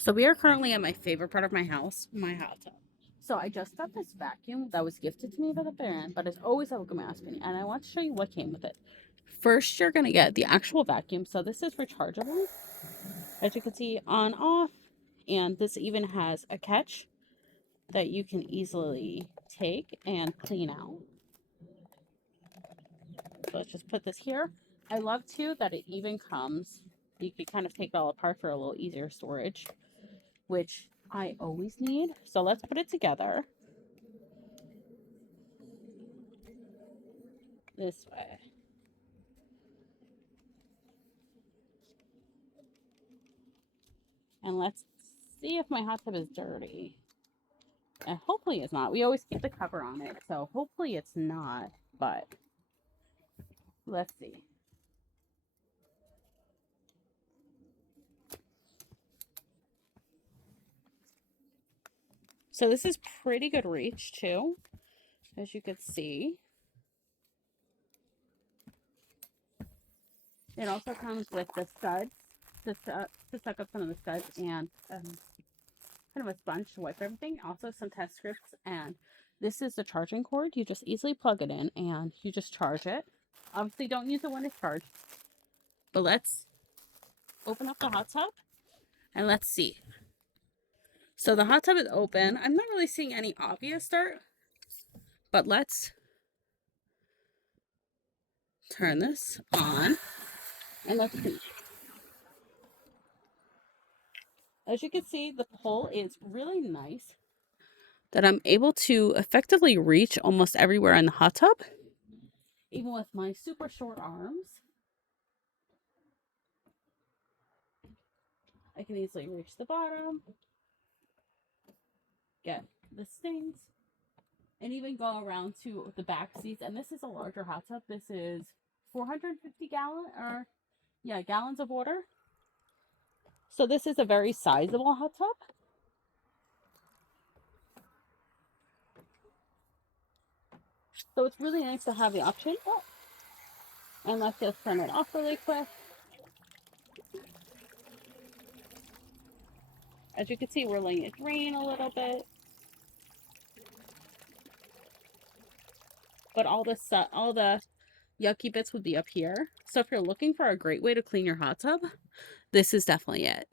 So we are currently at my favorite part of my house, my hot tub. So I just got this vacuum that was gifted to me by the parent, but it's always a gas spinning, and I want to show you what came with it. First, you're gonna get the actual vacuum. So this is rechargeable, as you can see, on off, and this even has a catch that you can easily take and clean out. So let's just put this here. I love too that it even comes. You can kind of take it all apart for a little easier storage, which I always need. So let's put it together this way. And let's see if my hot tub is dirty. And hopefully it's not. We always keep the cover on it, so hopefully it's not, but let's see. So this is pretty good reach too, as you can see. It also comes with the studs to suck up some of the studs, and kind of a sponge to wipe everything. Also some test strips, and this is the charging cord. You just easily plug it in and you just charge it. Obviously don't use it when it's charged. But let's open up the hot tub and let's see. So the hot tub is open. I'm not really seeing any obvious dirt, but let's turn this on and let's see. As you can see, the pull is really nice, that I'm able to effectively reach almost everywhere in the hot tub, even with my super short arms. I can easily reach the bottom, get the stings, and even go around to the back seats. And this is a larger hot tub. This is 450 gallons of water. So this is a very sizable hot tub. So it's really nice to have the option. Oh, and let's just turn it off really quick. As you can see, we're letting it drain a little bit. But all the yucky bits would be up here. So if you're looking for a great way to clean your hot tub, this is definitely it.